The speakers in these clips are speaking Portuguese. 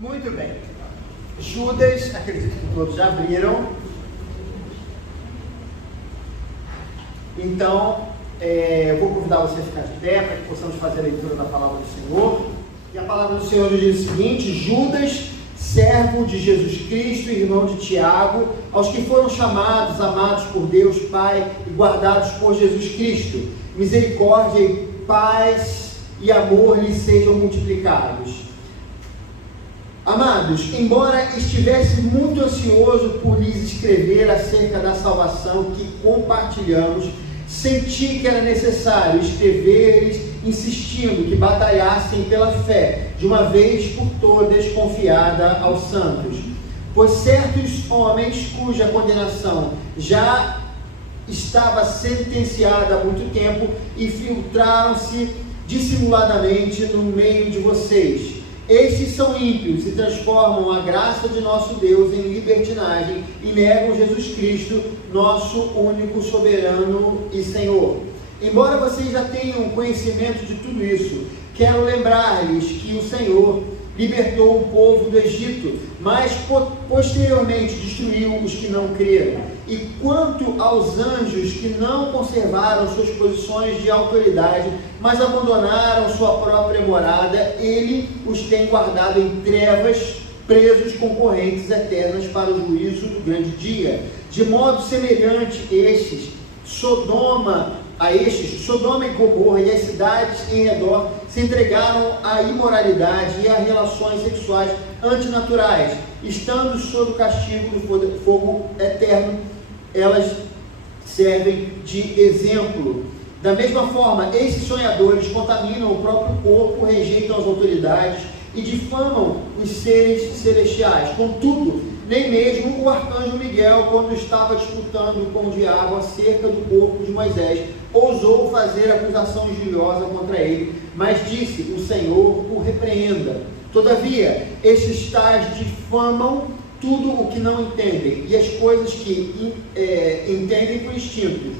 Muito bem. Judas, acredito que todos já abriram. Então, eu vou convidar você a ficar de pé para que possamos fazer a leitura da palavra do Senhor. E a palavra do Senhor diz o seguinte: Judas, servo de Jesus Cristo e irmão de Tiago, aos que foram chamados, amados por Deus Pai e guardados por Jesus Cristo, misericórdia e paz e amor lhes sejam multiplicados. Amados, embora estivesse muito ansioso por lhes escrever acerca da salvação que compartilhamos, senti que era necessário escrever-lhes insistindo que batalhassem pela fé, de uma vez por todas confiada aos santos. Pois certos homens, cuja condenação já estava sentenciada há muito tempo, infiltraram-se dissimuladamente no meio de vocês. Estes são ímpios e transformam a graça de nosso Deus em libertinagem e negam Jesus Cristo, nosso único soberano e Senhor. Embora vocês já tenham conhecimento de tudo isso, quero lembrar-lhes que o Senhor libertou o povo do Egito, mas posteriormente destruiu os que não creram. E quanto aos anjos que não conservaram suas posições de autoridade, mas abandonaram sua própria morada, ele os tem guardado em trevas, presos com correntes eternas para o juízo do grande dia. De modo semelhante Sodoma e Gomorra e as cidades em redor se entregaram à imoralidade e a relações sexuais antinaturais, estando sob o castigo do fogo eterno. Elas servem de exemplo. Da mesma forma, esses sonhadores contaminam o próprio corpo, rejeitam as autoridades e difamam os seres celestiais. Contudo, nem mesmo o arcanjo Miguel, quando estava disputando com o diabo acerca do corpo de Moisés, ousou fazer acusação injuriosa contra ele, mas disse: o Senhor o repreenda. Todavia, estes tais difamam tudo o que não entendem, e as coisas que entendem por instinto.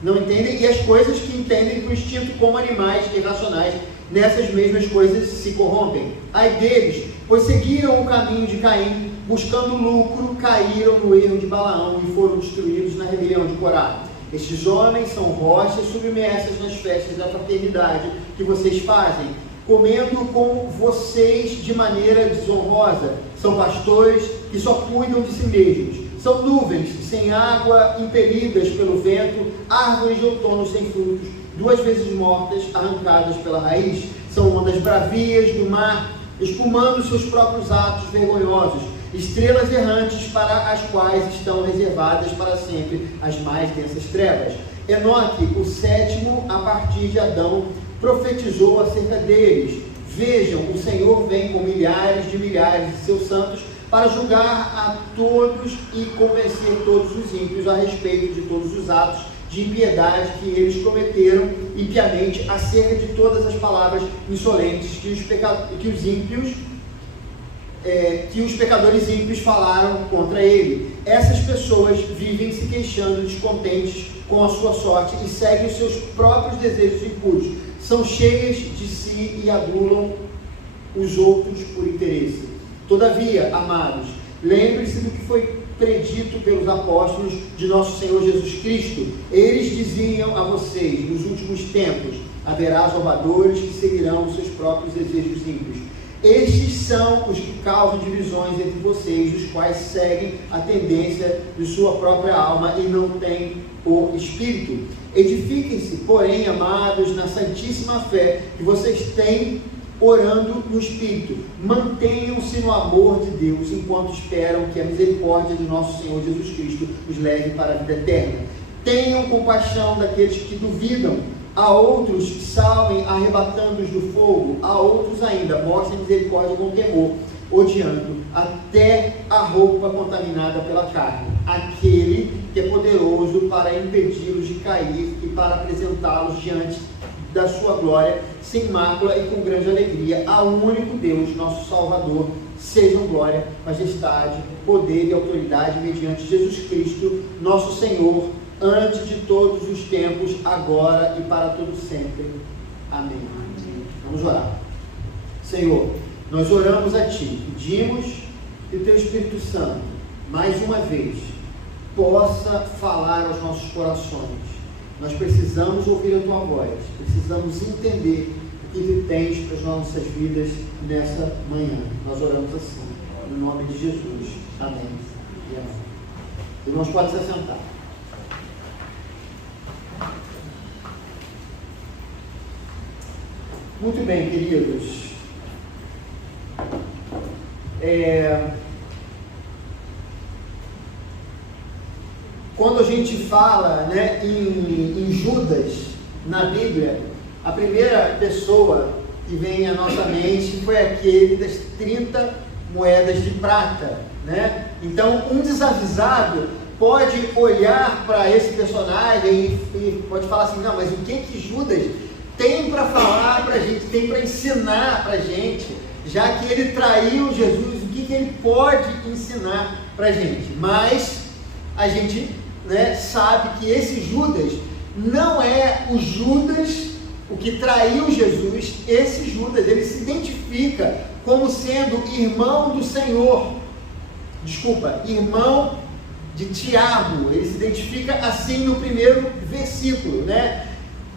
Não entendem, e as coisas que entendem por instinto, como animais irracionais, nessas mesmas coisas se corrompem. Ai deles, pois seguiram o caminho de Caim, buscando lucro, caíram no erro de Balaão e foram destruídos na rebelião de Corá. Estes homens são rochas submersas nas festas da fraternidade que vocês fazem, comendo com vocês de maneira desonrosa. São pastores que só cuidam de si mesmos. São nuvens sem água, impelidas pelo vento, árvores de outono sem frutos, 2 vezes mortas, arrancadas pela raiz. São ondas bravias do mar, espumando seus próprios atos vergonhosos, estrelas errantes para as quais estão reservadas para sempre as mais densas trevas. Enoque, o sétimo a partir de Adão, profetizou acerca deles: vejam, o Senhor vem com milhares de seus santos para julgar a todos e convencer todos os ímpios a respeito de todos os atos de impiedade que eles cometeram impiamente, acerca de todas as palavras insolentes que os pecadores ímpios falaram contra ele. Essas pessoas vivem se queixando, descontentes com a sua sorte, e seguem os seus próprios desejos impuros. São cheias de si e adulam os outros por interesse. Todavia, amados, lembre-se do que foi predito pelos apóstolos de nosso Senhor Jesus Cristo. Eles diziam a vocês: nos últimos tempos haverá zombadores que seguirão os seus próprios desejos ímpios. Estes são os que causam divisões entre vocês, os quais seguem a tendência de sua própria alma e não têm o Espírito. Edifiquem-se, porém, amados, na santíssima fé que vocês têm, orando no Espírito. Mantenham-se no amor de Deus, enquanto esperam que a misericórdia de nosso Senhor Jesus Cristo os leve para a vida eterna. Tenham compaixão daqueles que duvidam. A outros salvem arrebatando-os do fogo. A outros ainda mostrem misericórdia com temor, odiando até a roupa contaminada pela carne. Aquele que é poderoso para impedi-los de cair e para apresentá-los diante da sua glória, sem mácula e com grande alegria. Ao único Deus, nosso Salvador, sejam glória, majestade, poder e autoridade mediante Jesus Cristo, nosso Senhor, antes de todos os tempos, agora e para todo sempre. Amém. Vamos orar. Senhor, nós oramos a Ti, pedimos que o Teu Espírito Santo, mais uma vez, possa falar aos nossos corações. Nós precisamos ouvir a Tua voz, precisamos entender o que Tu tens para as nossas vidas nessa manhã. Nós oramos assim, no nome de Jesus. Amém e amém. Irmãos, podem se assentar. Muito bem, queridos. Quando a gente fala, né, em Judas na Bíblia, a primeira pessoa que vem à nossa mente foi aquele das 30 moedas de prata, né? Então, um desavisado pode olhar para esse personagem e pode falar assim: não, mas o que Judas tem para falar para a gente, tem para ensinar para a gente, já que ele traiu Jesus, o que ele pode ensinar para a gente? Mas a gente, né, sabe que esse Judas não é o Judas, o que traiu Jesus. Esse Judas, ele se identifica como sendo irmão do Senhor, irmão de Tiago. Ele se identifica assim no primeiro versículo, né?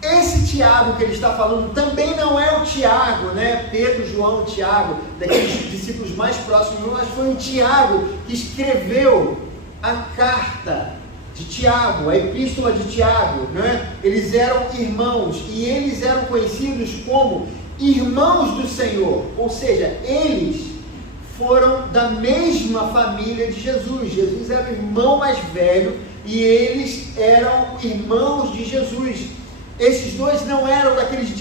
Esse Tiago que ele está falando também não é o Tiago, né? Pedro, João, Tiago, daqueles discípulos mais próximos, mas foi o Tiago que escreveu a carta de Tiago, a epístola de Tiago, né? Eles eram irmãos e eles eram conhecidos como irmãos do Senhor, ou seja, eles foram da mesma família de Jesus. Jesus era o irmão mais velho e eles eram irmãos de Jesus. Esses dois não eram daqueles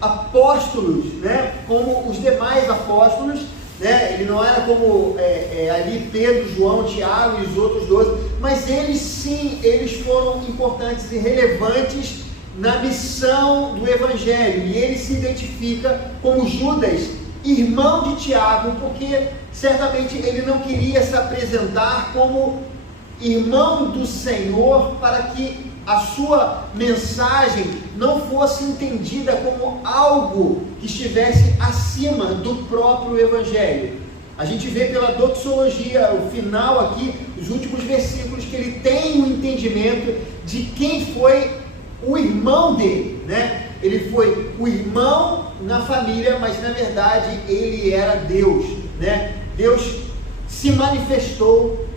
apóstolos, né, como os demais apóstolos, né? Ele não era como ali Pedro, João, Tiago e os outros 12, mas eles sim, eles foram importantes e relevantes na missão do Evangelho, e ele se identifica como Judas, irmão de Tiago, porque certamente ele não queria se apresentar como irmão do Senhor, para que a sua mensagem não fosse entendida como algo que estivesse acima do próprio Evangelho. A gente vê pela doxologia, o final aqui, os últimos versículos, que ele tem um entendimento de quem foi o irmão dele, né? Ele foi o irmão na família, mas na verdade ele era Deus, né? Deus se manifestou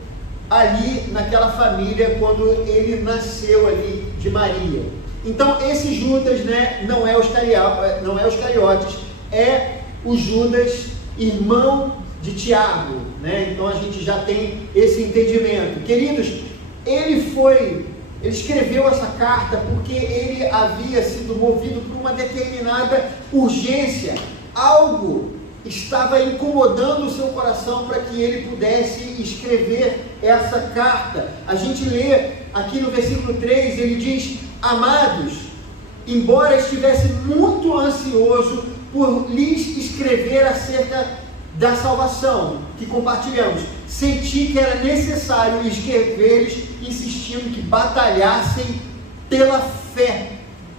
ali naquela família quando ele nasceu ali de Maria. Então esse Judas, né, não é os Cariotes, é o Judas, irmão de Tiago, né? Então a gente já tem esse entendimento. Queridos, ele escreveu essa carta porque ele havia sido movido por uma determinada urgência. Algo estava incomodando o seu coração para que ele pudesse escrever essa carta. A gente lê aqui no versículo 3, ele diz: amados, embora estivesse muito ansioso por lhes escrever acerca da salvação que compartilhamos, senti que era necessário escrever-lhes, insistindo que batalhassem pela fé.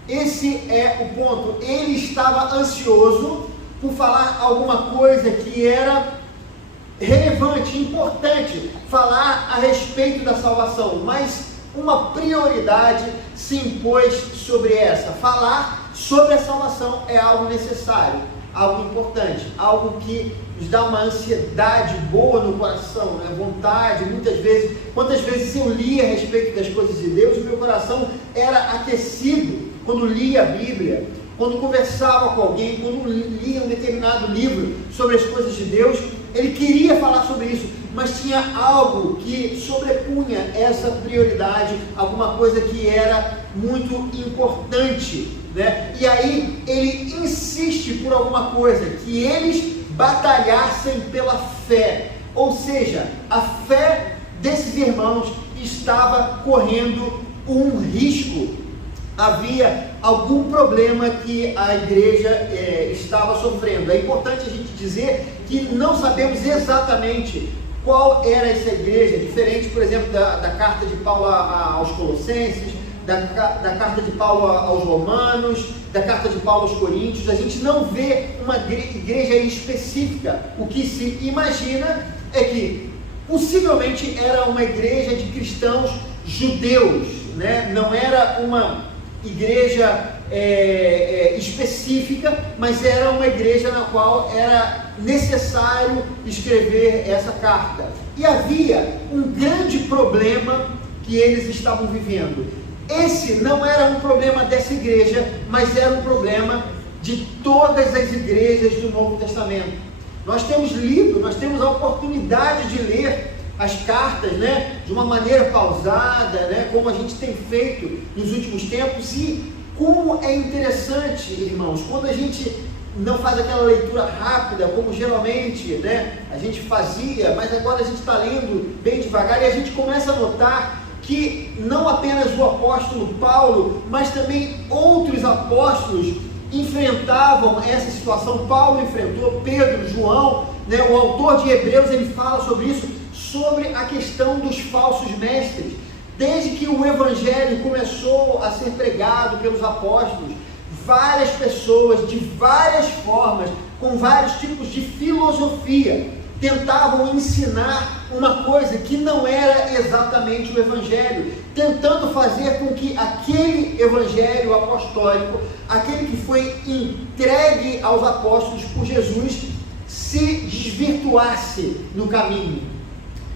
Esse é o ponto. Ele estava ansioso por falar alguma coisa que era relevante, importante, falar a respeito da salvação, mas uma prioridade se impôs sobre essa. Falar sobre a salvação é algo necessário, algo importante, algo que nos dá uma ansiedade boa no coração, né? Vontade, muitas vezes. Quantas vezes eu lia a respeito das coisas de Deus, o meu coração era aquecido quando lia a Bíblia, quando conversava com alguém, quando lia um determinado livro sobre as coisas de Deus. Ele queria falar sobre isso, mas tinha algo que sobrepunha essa prioridade, alguma coisa que era muito importante, né? E aí ele insiste por alguma coisa, que eles batalhassem pela fé, ou seja, a fé desses irmãos estava correndo um risco. Havia algum problema que a igreja estava sofrendo. É importante a gente dizer que não sabemos exatamente qual era essa igreja, diferente, por exemplo, da carta de Paulo aos Colossenses, da carta de Paulo aos Romanos, da carta de Paulo aos Coríntios. A gente não vê uma igreja específica. O que se imagina é que possivelmente era uma igreja de cristãos judeus, né? Não era uma igreja específica, mas era uma igreja na qual era necessário escrever essa carta. E havia um grande problema que eles estavam vivendo. Esse não era um problema dessa igreja, mas era um problema de todas as igrejas do Novo Testamento. Nós temos lido, nós temos a oportunidade de ler as cartas, né, de uma maneira pausada, né, como a gente tem feito nos últimos tempos. E como é interessante, irmãos, quando a gente não faz aquela leitura rápida, como geralmente, né, a gente fazia, mas agora a gente está lendo bem devagar, e a gente começa a notar que não apenas o apóstolo Paulo, mas também outros apóstolos enfrentavam essa situação. Paulo enfrentou, Pedro, João, né, o autor de Hebreus, ele fala sobre isso, sobre a questão dos falsos mestres. Desde que o evangelho começou a ser pregado pelos apóstolos, várias pessoas, de várias formas, com vários tipos de filosofia, tentavam ensinar uma coisa que não era exatamente o evangelho, tentando fazer com que aquele evangelho apostólico, aquele que foi entregue aos apóstolos por Jesus, se desvirtuasse no caminho,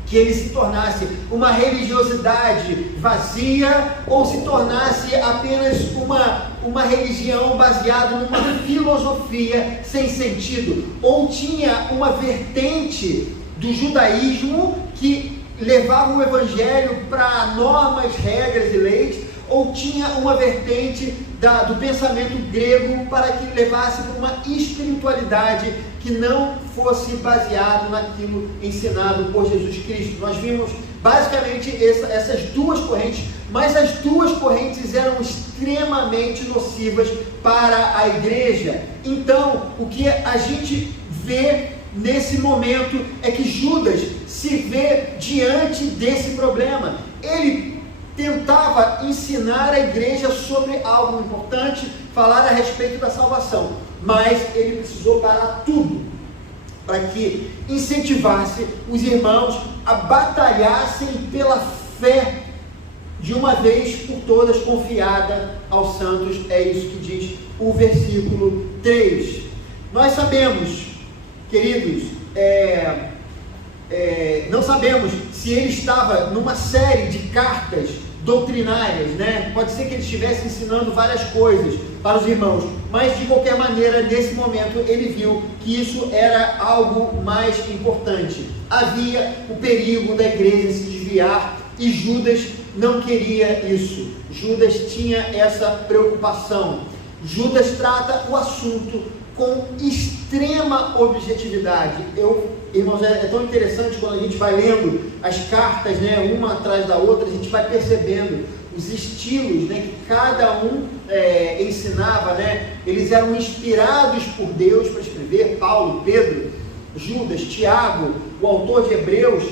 que ele se tornasse uma religiosidade vazia, ou se tornasse apenas uma religião baseada numa filosofia sem sentido, ou tinha uma vertente do judaísmo que levava o evangelho para normas, regras e leis, ou tinha uma vertente do pensamento grego para que levasse para uma espiritualidade que não fosse baseado naquilo ensinado por Jesus Cristo. Nós vimos basicamente essas duas correntes, mas as duas correntes eram extremamente nocivas para a igreja. Então, o que a gente vê nesse momento é que Judas se vê diante desse problema. Ele tentava ensinar a igreja sobre algo importante, falar a respeito da salvação, mas ele precisou parar tudo para que incentivasse os irmãos a batalhassem pela fé de uma vez por todas confiada aos santos. É isso que diz o versículo 3. Nós sabemos, queridos, não sabemos se ele estava numa série de cartas doutrinárias, né? Pode ser que ele estivesse ensinando várias coisas para os irmãos, mas de qualquer maneira, nesse momento, ele viu que isso era algo mais importante. Havia o perigo da igreja se desviar e Judas não queria isso. Judas tinha essa preocupação. Judas trata o assunto com extrema objetividade. Irmãos, é tão interessante quando a gente vai lendo as cartas, né, uma atrás da outra, a gente vai percebendo os estilos, né, que cada um ensinava, né? Eles eram inspirados por Deus para escrever. Paulo, Pedro, Judas, Tiago, o autor de Hebreus,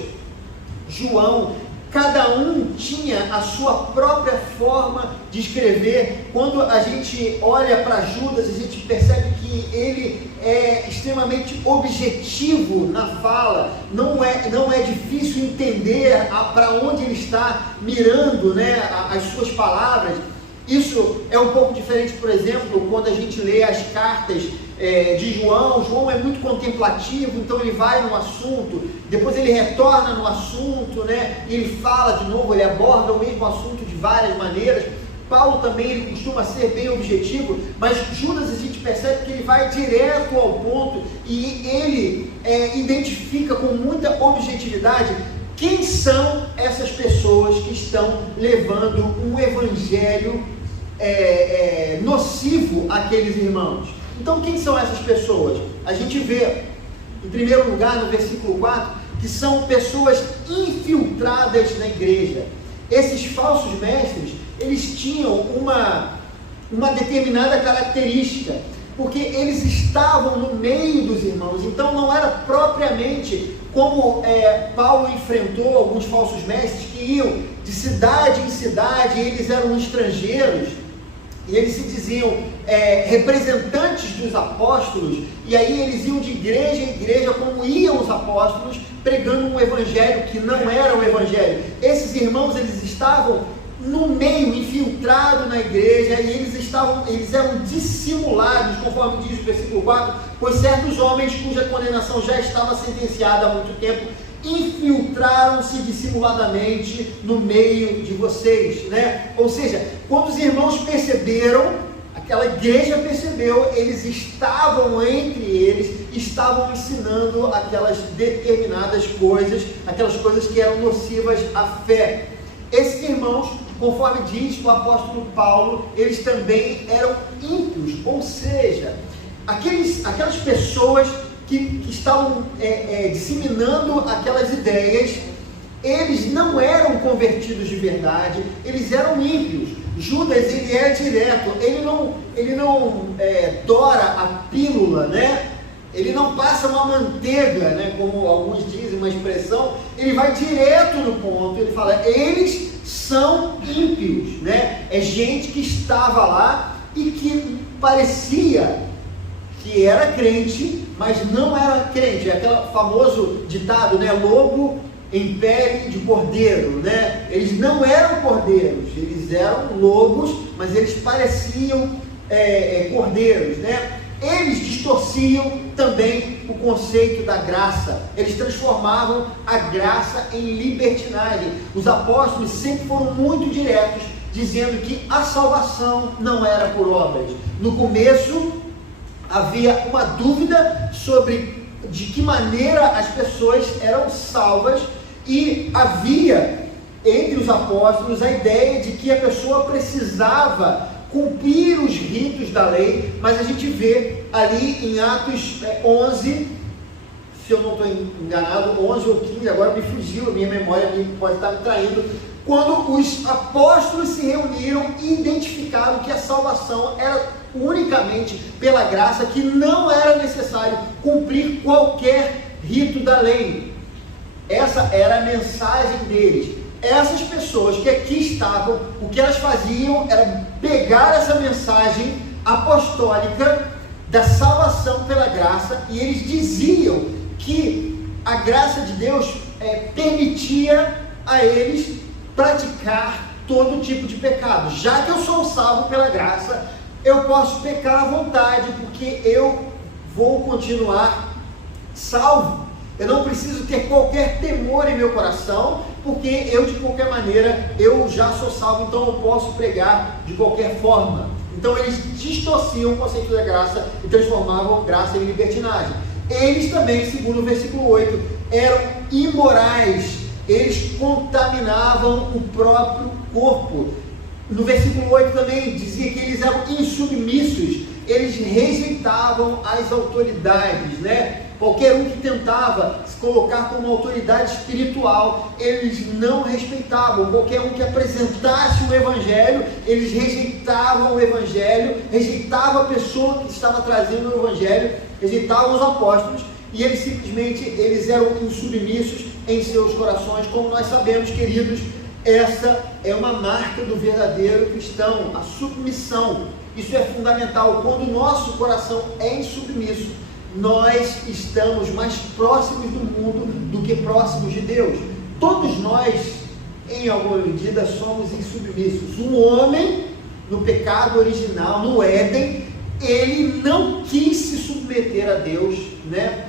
João. Cada um tinha a sua própria forma de escrever. Quando a gente olha para Judas, a gente percebe que ele é extremamente objetivo na fala. Não é difícil entender para onde ele está mirando, né, as suas palavras. Isso é um pouco diferente, por exemplo, quando a gente lê as cartas de João. João é muito contemplativo, então ele vai no assunto, depois ele retorna no assunto, né? E ele fala de novo, ele aborda o mesmo assunto de várias maneiras. Paulo também, ele costuma ser bem objetivo, mas Judas, a gente percebe que ele vai direto ao ponto e ele identifica com muita objetividade quem são essas pessoas que estão levando um evangelho nocivo àqueles irmãos. Então, quem são essas pessoas? A gente vê, em primeiro lugar, no versículo 4, que são pessoas infiltradas na igreja. Esses falsos mestres, eles tinham uma determinada característica, porque eles estavam no meio dos irmãos, então não era propriamente como Paulo enfrentou alguns falsos mestres que iam de cidade em cidade, eles eram estrangeiros, e eles se diziam representantes dos apóstolos, e aí eles iam de igreja em igreja, como iam os apóstolos, pregando um evangelho que não era o evangelho. Esses irmãos, eles estavam no meio, infiltrado na igreja, e eles eram dissimulados, conforme diz o versículo 4, pois certos homens cuja condenação já estava sentenciada há muito tempo, infiltraram-se dissimuladamente no meio de vocês, né? Ou seja, quando os irmãos perceberam, aquela igreja percebeu, eles estavam entre eles, estavam ensinando aquelas determinadas coisas, aquelas coisas que eram nocivas à fé. Esses irmãos, conforme diz o apóstolo Paulo, eles também eram ímpios, ou seja, aquelas pessoas que estavam disseminando aquelas ideias, eles não eram convertidos de verdade, eles eram ímpios. Judas, ele é direto, ele não dora a pílula, né? Ele não passa uma manteiga, né? Como alguns dizem, uma expressão, ele vai direto no ponto, ele fala, eles são ímpios, né? É gente que estava lá e que parecia que era crente, mas não era crente. É aquele famoso ditado, né? Lobo em pele de cordeiro, né? Eles não eram cordeiros, eles eram lobos, mas eles pareciam cordeiros, né? Eles distorciam também o conceito da graça, eles transformavam a graça em libertinagem. Os apóstolos sempre foram muito diretos, dizendo que a salvação não era por obras. No começo havia uma dúvida sobre de que maneira as pessoas eram salvas, e havia entre os apóstolos a ideia de que a pessoa precisava cumprir os ritos da lei, mas a gente vê ali em Atos 11, se eu não estou enganado, 11 ou 15, agora me fugiu, a minha memória pode estar me traindo, quando os apóstolos se reuniram e identificaram que a salvação era unicamente pela graça, que não era necessário cumprir qualquer rito da lei. Essa era a mensagem deles. Essas pessoas que aqui estavam, o que elas faziam era pegar essa mensagem apostólica da salvação pela graça, e eles diziam que a graça de Deus permitia a eles praticar todo tipo de pecado. Já que eu sou salvo pela graça, eu posso pecar à vontade, porque eu vou continuar salvo. Eu não preciso ter qualquer temor em meu coração, porque eu, de qualquer maneira, eu já sou salvo, então eu posso pregar de qualquer forma. Então eles distorciam o conceito da graça e transformavam graça em libertinagem. Eles também, segundo o versículo 8, eram imorais, eles contaminavam o próprio corpo. No versículo 8 também dizia que eles eram insubmissos, eles rejeitavam as autoridades, né? Qualquer um que tentava se colocar como autoridade espiritual, eles não respeitavam. Qualquer um que apresentasse o Evangelho, eles rejeitavam o Evangelho, rejeitavam a pessoa que estava trazendo o Evangelho, rejeitavam os apóstolos, e eles simplesmente eram insubmissos em seus corações. Como nós sabemos, queridos, essa é uma marca do verdadeiro cristão, a submissão. Isso é fundamental. Quando o nosso coração é insubmisso, nós estamos mais próximos do mundo do que próximos de Deus. Todos nós, em alguma medida, somos insubmissos. Um homem, no pecado original, no Éden, ele não quis se submeter a Deus, né?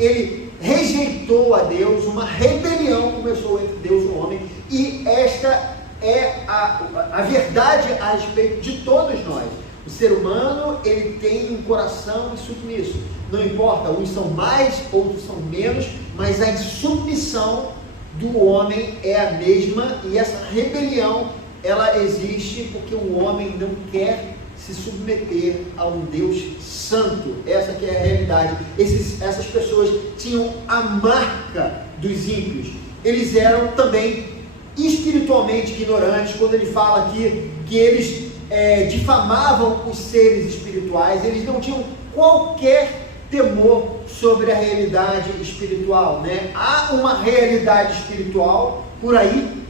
Ele rejeitou a Deus, uma rebelião começou entre Deus e o homem, e esta é a verdade a respeito de todos nós. O ser humano, ele tem um coração insubmisso. Não importa, uns são mais, outros são menos, mas a insubmissão do homem é a mesma, e essa rebelião, ela existe porque o homem não quer se submeter a um Deus santo. Essa que é a realidade. Essas pessoas tinham a marca dos ímpios. Eles eram também espiritualmente ignorantes. Quando ele fala aqui que eles difamavam os seres espirituais, eles não tinham qualquer temor sobre a realidade espiritual, né? Há uma realidade espiritual por aí.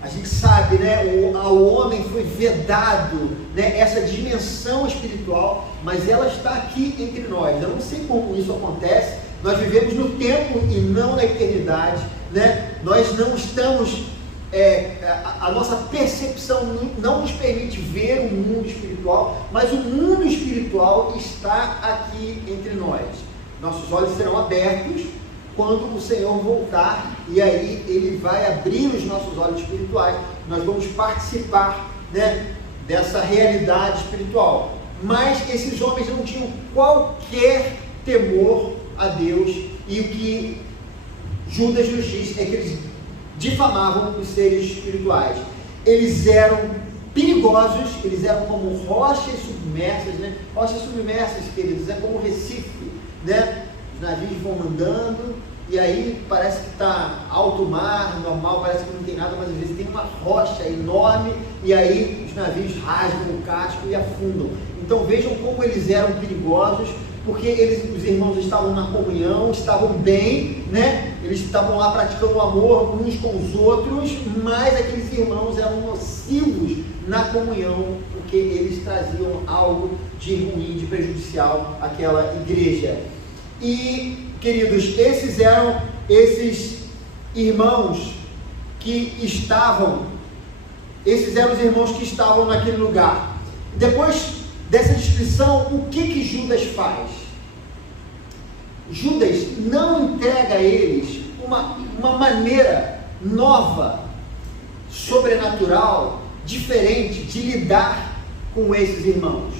A gente sabe, né? Ao homem foi vedado, né, essa dimensão espiritual, mas ela está aqui entre nós. Eu não sei como isso acontece. Nós vivemos no tempo e não na eternidade, né? Nós não estamos, a nossa percepção não nos permite ver o mundo espiritual, mas o mundo espiritual está aqui entre nós. Nossos olhos serão abertos quando o Senhor voltar, e aí Ele vai abrir os nossos olhos espirituais. Nós vamos participar, né, dessa realidade espiritual. Mas esses homens não tinham qualquer temor a Deus, e o que Judas nos diz é que eles difamavam os seres espirituais. Eles eram perigosos, eles eram como rochas submersas, né? Rochas submersas, queridos, é como Recife, né? Os navios vão andando, e aí parece que está alto mar, normal, parece que não tem nada, mas às vezes tem uma rocha enorme, e aí os navios rasgam o casco e afundam. Então vejam como eles eram perigosos, porque os irmãos estavam na comunhão, estavam bem, né? Eles estavam lá praticando amor uns com os outros, mas aqueles irmãos eram nocivos na comunhão, porque eles traziam algo de ruim, de prejudicial àquela igreja. E, queridos, esses eram esses irmãos que estavam, esses eram os irmãos que estavam naquele lugar. Depois dessa descrição, o que Judas faz? Judas não entrega a eles uma maneira nova, sobrenatural, diferente de lidar com esses irmãos.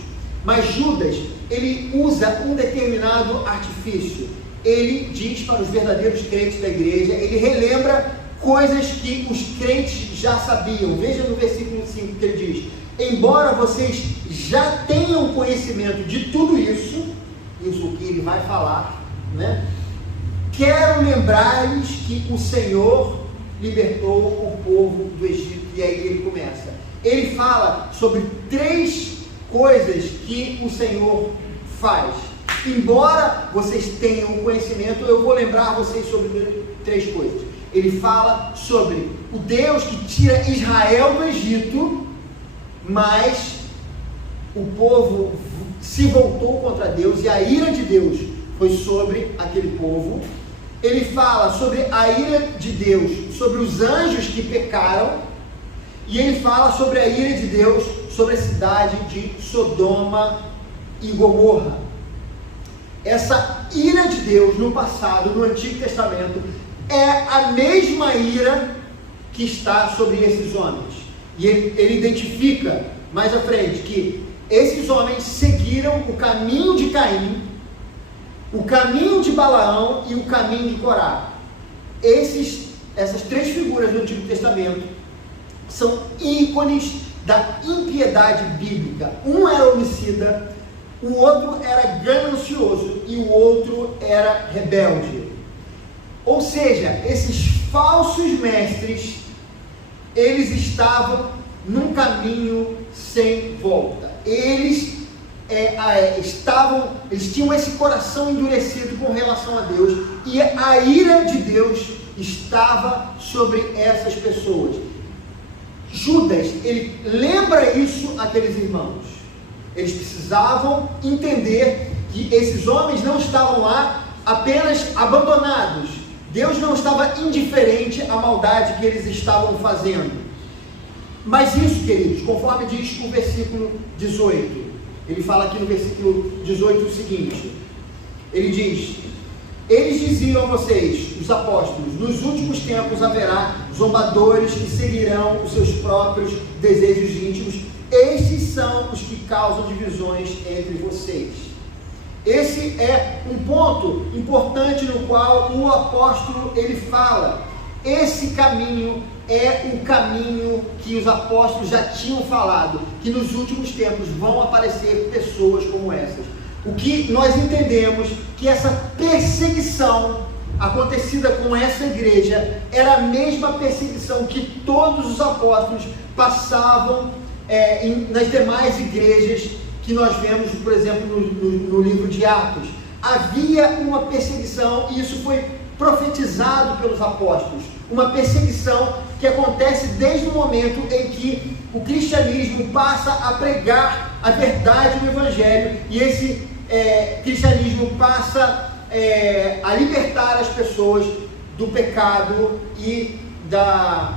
Mas Judas, ele usa um determinado artifício. Ele diz para os verdadeiros crentes da igreja, ele relembra coisas que os crentes já sabiam. Veja no versículo 5 que ele diz: embora vocês já tenham conhecimento de tudo isso que ele vai falar, né? Quero lembrar-lhes que o Senhor libertou o povo do Egito. E aí ele começa. Ele fala sobre 3 coisas que o Senhor faz. Embora vocês tenham conhecimento, eu vou lembrar vocês sobre 3 coisas. Ele fala sobre o Deus que tira Israel do Egito, mas o povo se voltou contra Deus e a ira de Deus foi sobre aquele povo. Ele fala sobre a ira de Deus, sobre os anjos que pecaram, e ele fala sobre a ira de Deus sobre a cidade de Sodoma e Gomorra. Essa ira de Deus no passado, no Antigo Testamento, é a mesma ira que está sobre esses homens. E ele identifica mais à frente que esses homens seguiram o caminho de Caim, o caminho de Balaão e o caminho de Corá. Essas 3 figuras do Antigo Testamento são ícones da impiedade bíblica. Um era homicida, o outro era ganancioso e o outro era rebelde. Ou seja, esses falsos mestres, eles estavam num caminho sem volta. Eles tinham esse coração endurecido com relação a Deus, e a ira de Deus estava sobre essas pessoas. Judas, ele lembra isso àqueles irmãos. Eles precisavam entender que esses homens não estavam lá apenas abandonados. Deus não estava indiferente à maldade que eles estavam fazendo. Mas isso, queridos, conforme diz o versículo 18, ele fala aqui no versículo 18 o seguinte, ele diz: eles diziam a vocês, os apóstolos, nos últimos tempos haverá zombadores que seguirão os seus próprios desejos íntimos. Estes são os que causam divisões entre vocês. Esse é um ponto importante no qual o apóstolo ele fala. Esse caminho é o caminho que os apóstolos já tinham falado, que nos últimos tempos vão aparecer pessoas como essas. O que nós entendemos que essa perseguição acontecida com essa igreja era a mesma perseguição que todos os apóstolos passavam nas demais igrejas que nós vemos, por exemplo, no livro de Atos. Havia uma perseguição, e isso foi profetizado pelos apóstolos, uma perseguição que acontece desde o momento em que o cristianismo passa a pregar a verdade do Evangelho, e esse cristianismo passa a libertar as pessoas do pecado e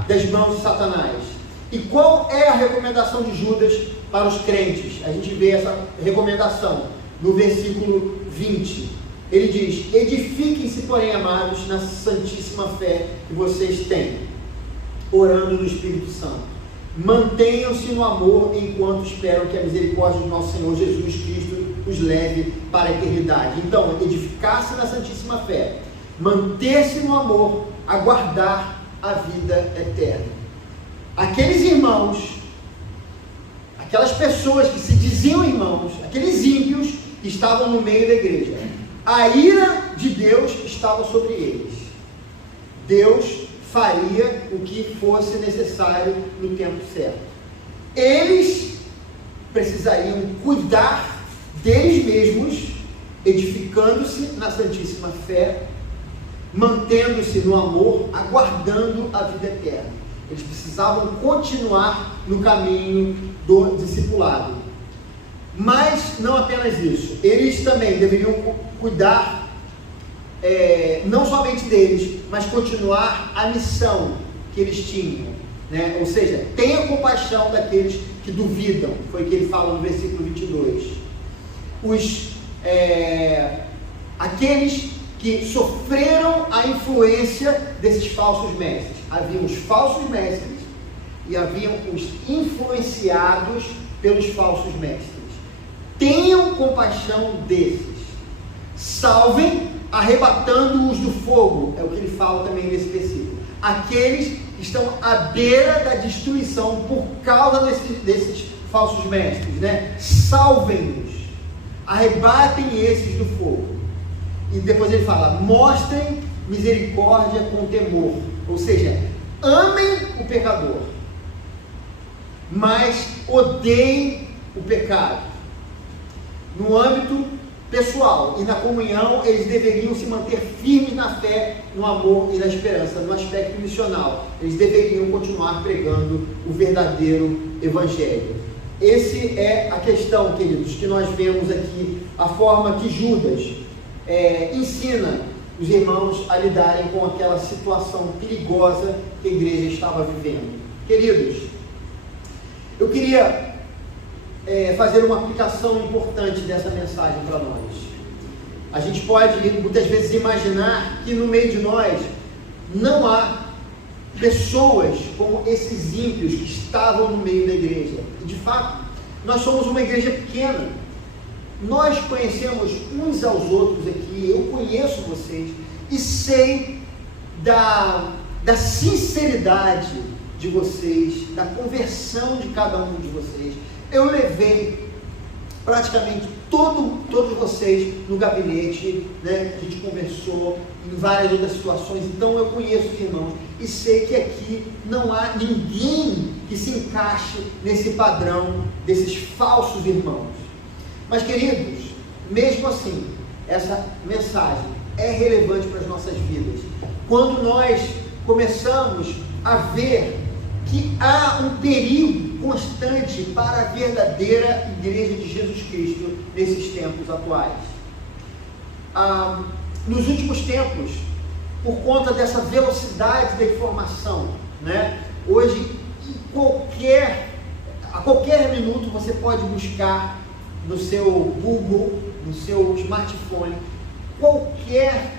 das mãos de Satanás. E qual é a recomendação de Judas para os crentes? A gente vê essa recomendação no versículo 20. Ele diz: edifiquem-se, porém, amados, na santíssima fé que vocês têm, orando no Espírito Santo. Mantenham-se no amor enquanto esperam que a misericórdia do nosso Senhor Jesus Cristo os leve para a eternidade. Então, edificar-se na santíssima fé, manter-se no amor, aguardar a vida eterna. Aqueles irmãos, aquelas pessoas que se diziam irmãos, aqueles ímpios que estavam no meio da igreja, a ira de Deus estava sobre eles. Deus faria o que fosse necessário no tempo certo. Eles precisariam cuidar deles mesmos, edificando-se na santíssima fé, mantendo-se no amor, aguardando a vida eterna. Eles precisavam continuar no caminho do discipulado. Mas não apenas isso, eles também deveriam cuidar não somente deles, mas continuar a missão que eles tinham, né? Ou seja, tenha compaixão daqueles que duvidam, foi o que ele fala no versículo 22. Aqueles que sofreram a influência desses falsos mestres. Haviam os falsos mestres e haviam os influenciados pelos falsos mestres. Tenham compaixão desses, salvem, arrebatando-os do fogo, é o que ele fala também nesse versículo. Aqueles que estão à beira da destruição por causa desses falsos mestres, né? Salvem-nos, arrebatem esses do fogo. E depois ele fala: mostrem misericórdia com temor, ou seja, amem o pecador, mas odeiem o pecado. No âmbito pessoal e na comunhão, eles deveriam se manter firmes na fé, no amor e na esperança. No aspecto missional, eles deveriam continuar pregando o verdadeiro Evangelho. Essa é a questão, queridos, que nós vemos aqui, a forma que Judas ensina os irmãos a lidarem com aquela situação perigosa que a igreja estava vivendo. Queridos, eu queria fazer uma aplicação importante dessa mensagem para nós. A gente pode muitas vezes imaginar que no meio de nós não há pessoas como esses ímpios que estavam no meio da igreja. E de fato, nós somos uma igreja pequena. Nós conhecemos uns aos outros aqui, eu conheço vocês e sei da sinceridade de vocês, da conversão de cada um de vocês. Eu levei praticamente todos vocês no gabinete, né? A gente conversou em várias outras situações, então eu conheço os irmãos e sei que aqui não há ninguém que se encaixe nesse padrão desses falsos irmãos. Mas, queridos, mesmo assim, essa mensagem é relevante para as nossas vidas. Quando nós começamos a ver que há um perigo constante para a verdadeira igreja de Jesus Cristo nesses tempos atuais. Nos últimos tempos, por conta dessa velocidade da informação, né? Hoje, a qualquer minuto você pode buscar no seu Google, no seu smartphone, qualquer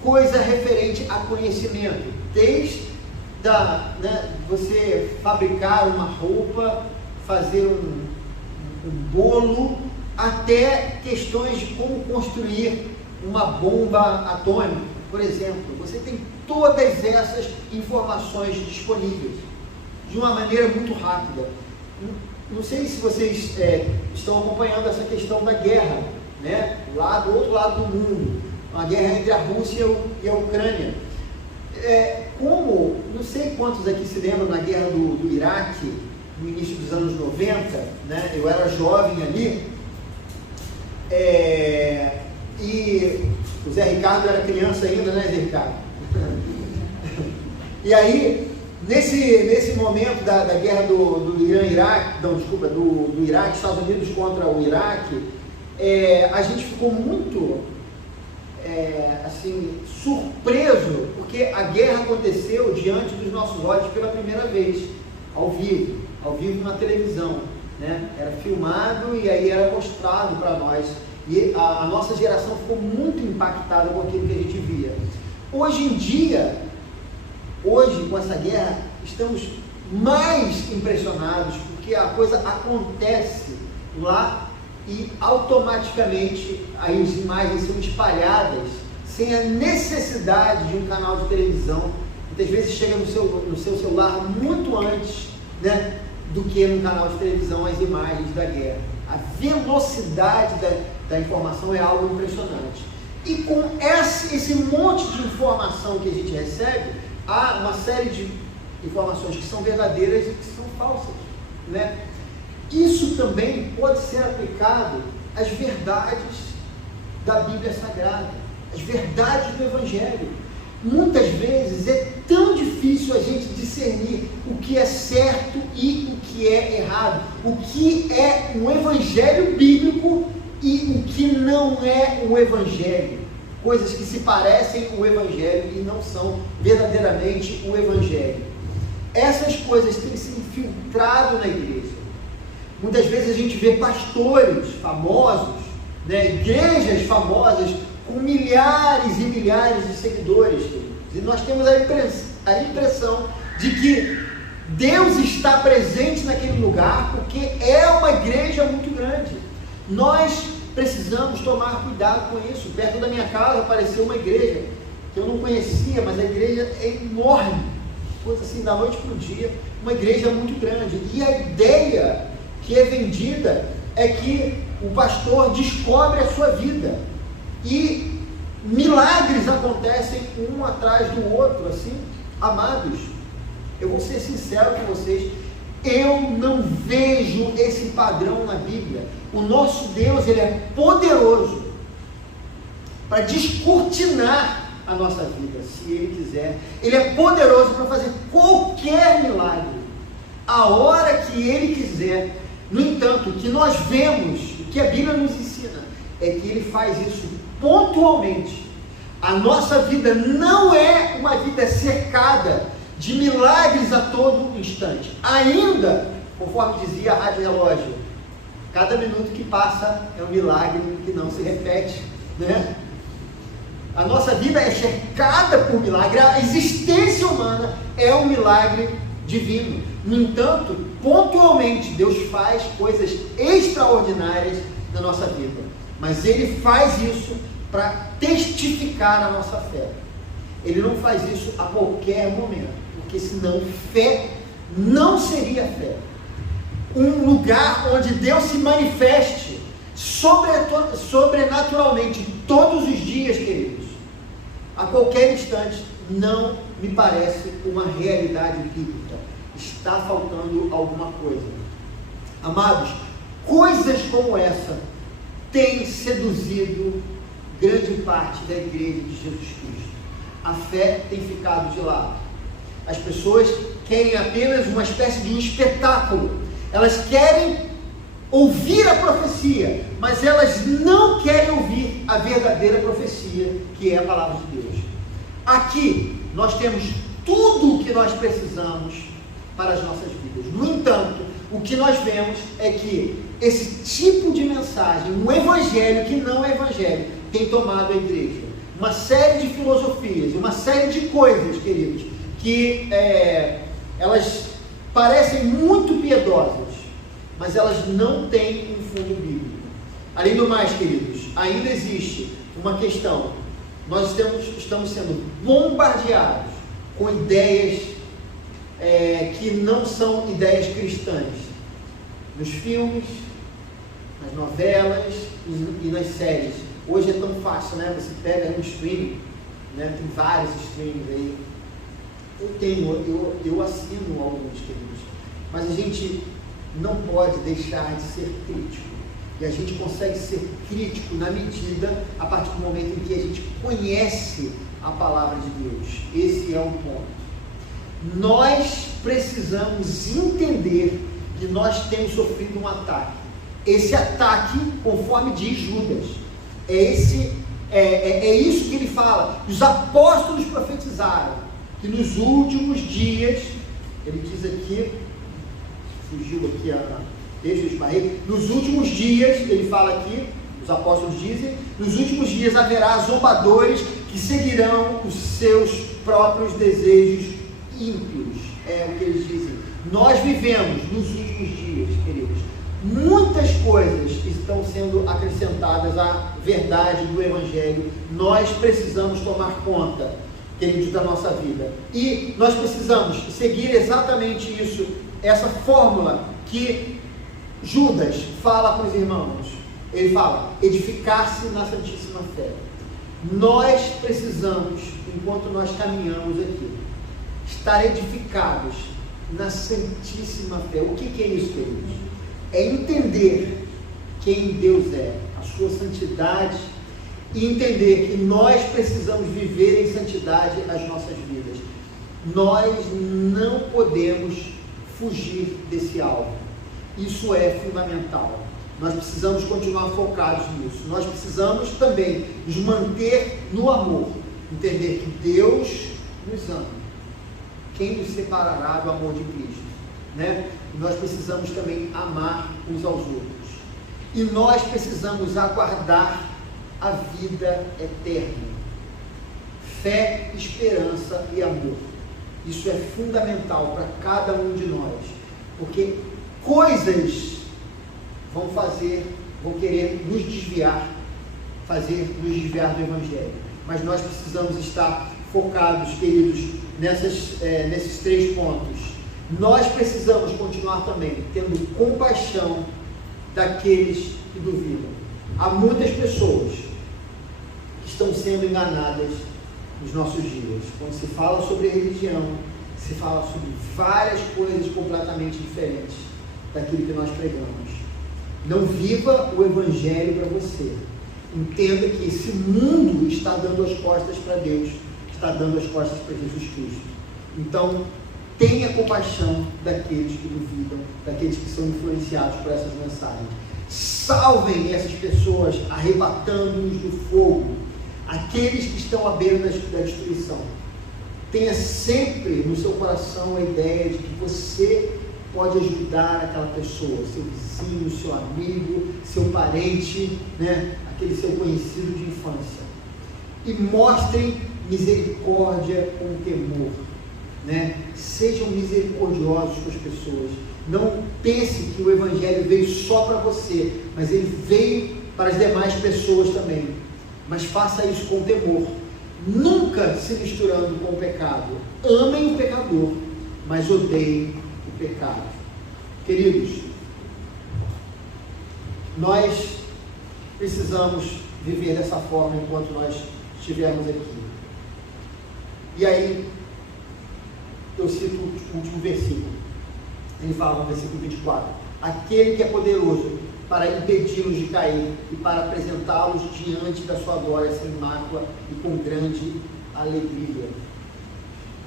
coisa referente a conhecimento, desde você fabricar uma roupa, fazer um bolo, até questões de como construir uma bomba atômica, por exemplo. Você tem todas essas informações disponíveis de uma maneira muito rápida. Não sei se vocês estão acompanhando essa questão da guerra, né? Lá do outro lado do mundo, uma guerra entre a Rússia e a Ucrânia. Não sei quantos aqui se lembram da guerra do Iraque, no início dos anos 90, né? Eu era jovem ali, E o Zé Ricardo era criança ainda, né, Zé Ricardo? E aí, nesse momento da guerra do Irã-Iraque, não, desculpa, do Iraque, Estados Unidos contra o Iraque, a gente ficou muito assim, surpreso, porque a guerra aconteceu diante dos nossos olhos pela primeira vez, ao vivo na televisão, né? Era filmado e aí era mostrado para nós, e a nossa geração ficou muito impactada com aquilo que a gente via. Hoje em dia, com essa guerra, estamos mais impressionados, porque a coisa acontece lá e automaticamente as imagens são espalhadas sem a necessidade de um canal de televisão. Muitas vezes chega no seu celular muito antes, né, do que no canal de televisão as imagens da guerra. A velocidade da informação é algo impressionante. E com esse monte de informação que a gente recebe, há uma série de informações que são verdadeiras e que são falsas, né? Isso também pode ser aplicado às verdades da Bíblia Sagrada, às verdades do Evangelho. Muitas vezes é tão difícil a gente discernir o que é certo e o que é errado, o que é um Evangelho bíblico e o que não é o Evangelho. Coisas que se parecem o Evangelho e não são verdadeiramente o Evangelho. Essas coisas têm se infiltrado na igreja. Muitas vezes a gente vê pastores famosos, né, igrejas famosas com milhares e milhares de seguidores, e nós temos a impressão de que Deus está presente naquele lugar porque é uma igreja muito grande. Nós precisamos tomar cuidado com isso. Perto da minha casa apareceu uma igreja que eu não conhecia, mas a igreja é enorme, coisa assim, da noite para o dia, uma igreja muito grande, e a ideia que é vendida é que o pastor descobre a sua vida e milagres acontecem um atrás do outro, assim. Amados, eu vou ser sincero com vocês, eu não vejo esse padrão na Bíblia. O nosso Deus, ele é poderoso para descortinar a nossa vida, se ele quiser. Ele é poderoso para fazer qualquer milagre, a hora que ele quiser. No entanto, o que nós vemos, o que a Bíblia nos ensina, é que ele faz isso pontualmente. A nossa vida não é uma vida cercada de milagres a todo instante. Ainda, conforme dizia a Rádio Relógio, cada minuto que passa é um milagre que não se repete, né? A nossa vida é cercada por milagre, a existência humana é um milagre divino. No entanto, pontualmente, Deus faz coisas extraordinárias na nossa vida, mas Ele faz isso para testificar a nossa fé. Ele não faz isso a qualquer momento, porque senão fé não seria fé. Um lugar onde Deus se manifeste sobrenaturalmente todos os dias, queridos, a qualquer instante, não me parece uma realidade bíblica. Está faltando alguma coisa. Amados, coisas como essa têm seduzido grande parte da igreja de Jesus Cristo. A fé tem ficado de lado. As pessoas querem apenas uma espécie de um espetáculo. Elas querem ouvir a profecia, mas elas não querem ouvir a verdadeira profecia, que é a palavra de Deus. Aqui nós temos tudo o que nós precisamos para as nossas vidas. No entanto, o que nós vemos é que esse tipo de mensagem, um evangelho que não é evangelho, tem tomado a igreja. Uma série de filosofias, uma série de coisas, queridos, que elas parecem muito piedosas, mas elas não têm um fundo bíblico. Além do mais, queridos, ainda existe uma questão. Nós estamos sendo bombardeados com ideias que não são ideias cristãs, nos filmes, nas novelas e nas séries. Hoje é tão fácil, né? Você pega no streaming, né? Tem vários streamings aí. Eu assino alguns, queridos, mas a gente não pode deixar de ser crítico. E a gente consegue ser crítico na medida, a partir do momento em que a gente conhece a palavra de Deus. Esse é o ponto. Nós precisamos entender que nós temos sofrido um ataque. Esse ataque, conforme diz Judas, é isso que ele fala. Os apóstolos profetizaram que nos últimos dias, ele diz aqui, fugiu aqui a texto de Barreiro, nos últimos dias, ele fala aqui, os apóstolos dizem, nos últimos dias haverá zombadores que seguirão os seus próprios desejos ímpios. É o que eles dizem. Nós vivemos nos últimos dias, queridos. Muitas coisas estão sendo acrescentadas à verdade do Evangelho. Nós precisamos tomar conta, queridos, da nossa vida. E nós precisamos seguir exatamente isso, essa fórmula que Judas fala para os irmãos. Ele fala, edificar-se na Santíssima Fé. Nós precisamos, enquanto nós caminhamos aqui, estar edificados na Santíssima Fé. O que é isso, queridos? É entender quem Deus é, a sua santidade, e entender que nós precisamos viver em santidade as nossas vidas. Nós não podemos fugir desse alvo. Isso é fundamental. Nós precisamos continuar focados nisso. Nós precisamos também nos manter no amor, entender que Deus nos ama. Quem nos separará do amor de Cristo, né? Nós precisamos também amar uns aos outros. E nós precisamos aguardar a vida eterna. Fé, esperança e amor. Isso é fundamental para cada um de nós. Porque coisas vão querer nos desviar, nos desviar do Evangelho. Mas nós precisamos estar focados, queridos, nesses 3 pontos. Nós precisamos continuar também tendo compaixão daqueles que duvidam. Há muitas pessoas que estão sendo enganadas nos nossos dias. Quando se fala sobre religião, se fala sobre várias coisas completamente diferentes daquilo que nós pregamos. Não viva o Evangelho para você. Entenda que esse mundo está dando as costas para Deus, está dando as costas para Jesus Cristo. Então, tenha compaixão daqueles que duvidam, daqueles que são influenciados por essas mensagens. Salvem essas pessoas, arrebatando-os do fogo, aqueles que estão à beira da destruição. Tenha sempre no seu coração a ideia de que você pode ajudar aquela pessoa, seu vizinho, seu amigo, seu parente, né? Aquele seu conhecido de infância. E mostrem misericórdia com temor, né? Sejam misericordiosos com as pessoas. Não pense que o Evangelho veio só para você, mas ele veio para as demais pessoas também. Mas faça isso com temor, nunca se misturando com o pecado. Amem o pecador, mas odeiem o pecado. Queridos, nós precisamos viver dessa forma enquanto nós estivermos aqui. E aí, eu cito o último versículo. Ele fala no versículo 24: aquele que é poderoso para impedi-los de cair e para apresentá-los diante da sua glória sem mácula e com grande alegria.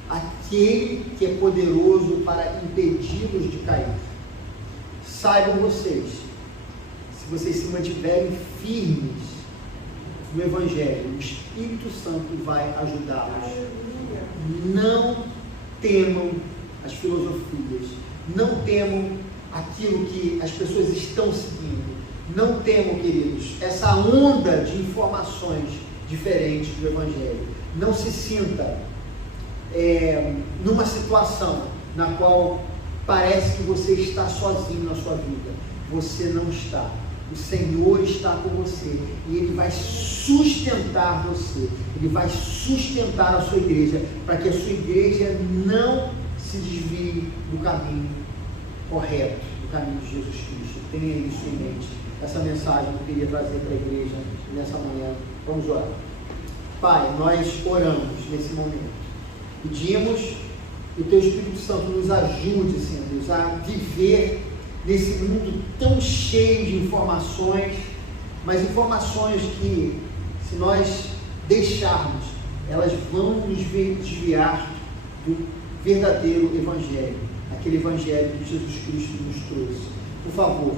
Aquele que é poderoso para impedi-los de cair. Saibam vocês, se vocês se mantiverem firmes no Evangelho, o Espírito Santo vai ajudá-los. Não temam as filosofias, não temam aquilo que as pessoas estão seguindo. Não temam, queridos, essa onda de informações diferentes do Evangelho. Não se sinta numa situação na qual parece que você está sozinho na sua vida. Você não está. O Senhor está com você e Ele vai sustentar você. Ele vai sustentar a sua igreja, para que a sua igreja não se desvie do caminho correto, do caminho de Jesus Cristo. Tenha isso em mente. Essa mensagem que eu queria trazer para a igreja nessa manhã. Vamos orar. Pai, nós oramos nesse momento. Pedimos que o Teu Espírito Santo nos ajude, Senhor Deus, a viver nesse mundo tão cheio de informações, mas informações que, se nós deixarmos, elas vão nos desviar do verdadeiro Evangelho, aquele Evangelho que Jesus Cristo nos trouxe. Por favor,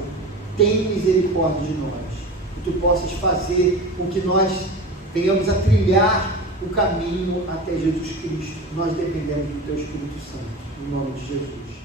tem misericórdia de nós, que tu possas fazer com que nós venhamos a trilhar o caminho até Jesus Cristo. Nós dependemos do teu Espírito Santo, em nome de Jesus.